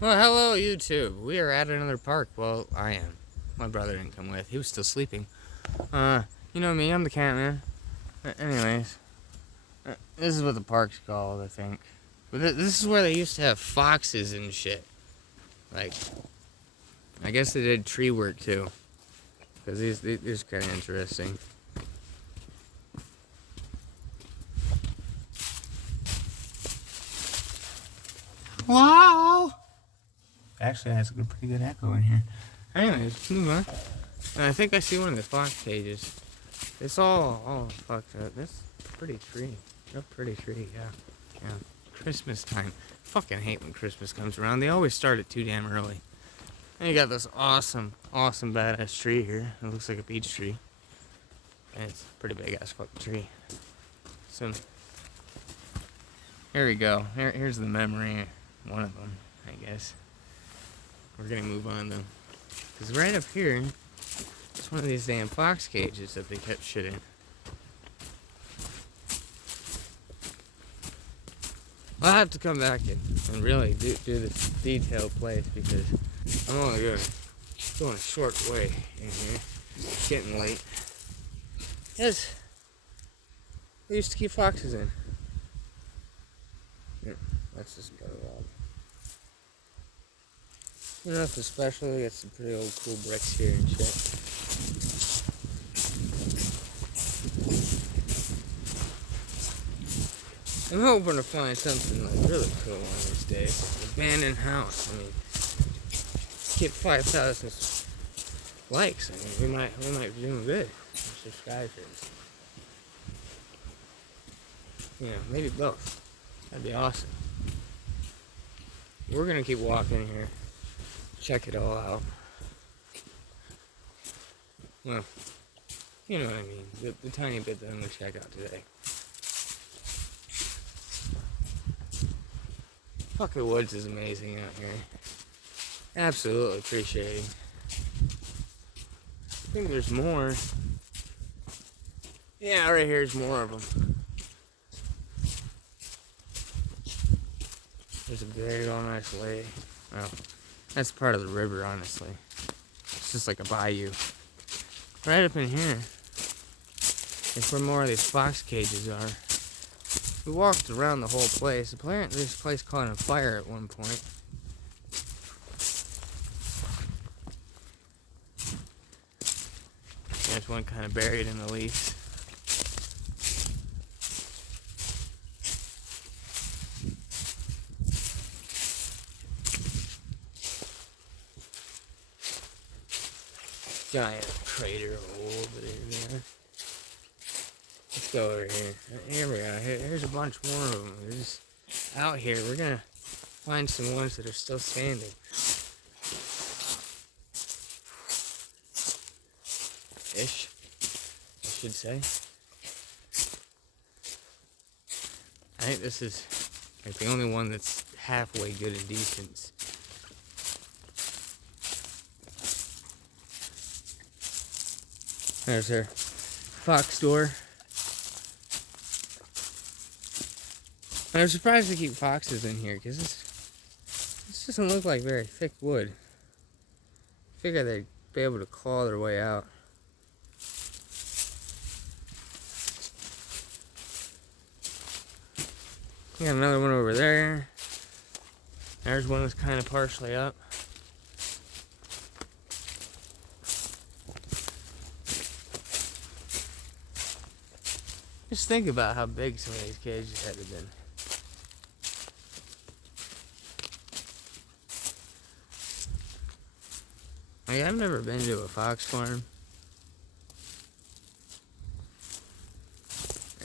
Well, hello, YouTube. We are at another park. Well, I am. My brother didn't come with. He was still sleeping. You know me. I'm the cat man. Anyways, this is what the park's called, I think. But this is where they used to have foxes and shit. Like, I guess they did tree work too. Because these are kind of interesting. Wow! Actually, it has a pretty good echo in here. Anyways, let's move on. And I think I see one of the fox cages. It's all fucked up. That's a pretty tree. A pretty tree, yeah. Christmas time. Fucking hate when Christmas comes around. They always start it too damn early. And you got this awesome badass tree here. It looks like a peach tree. And it's a pretty big ass fucking tree. So here we go. Here's the memory. One of them, I guess. We're gonna move on though. Because right up here, it's one of these damn fox cages that they kept shitting. I'll have to come back and really do this detailed place because I'm only going a short way in here. It's getting late. Yes, they used to keep foxes in. Yeah, that's just better log. Nothing special. We got some pretty old cool bricks here and shit. I'm hoping to find something like really cool one of these days. An abandoned house. I mean, get 5,000 likes. I mean, we might be doing good. Subscribers. You know, maybe both. That'd be awesome. We're gonna keep walking here. Check it all out. Well, you know what I mean. The tiny bit that I'm gonna check out today. Fucking woods is amazing out here. Absolutely appreciating. I think there's more. Yeah, right here's more of them. There's a very nice lake. Well, that's part of the river, honestly. It's just like a bayou. Right up in here is where more of these fox cages are. We walked around the whole place. Apparently this place caught on fire at one point. There's one kind of buried in the leaves. Giant crater hole over there. Let's go over here. Here we go. Here's a bunch more of them. They're just out here. We're gonna find some ones that are still standing. Ish, I should say. I think this is like the only one that's halfway good and decent. There's her fox door. I'm surprised they keep foxes in here because this doesn't look like very thick wood. I figure they'd be able to claw their way out. We got another one over there. There's one that's kind of partially up. Just think about how big some of these cages had to have been. Like, I've never been to a fox farm.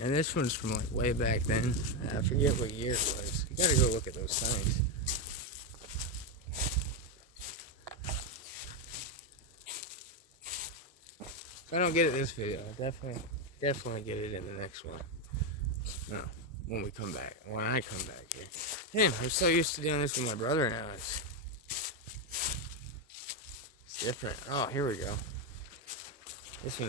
And this one's from like way back then. I forget what year it was. You gotta go look at those signs. If I don't get it this video, I'll definitely get it in the next one. No, when we come back. When I come back here. Damn, I'm so used to doing this with my brother now. It's different. Oh, here we go. This one's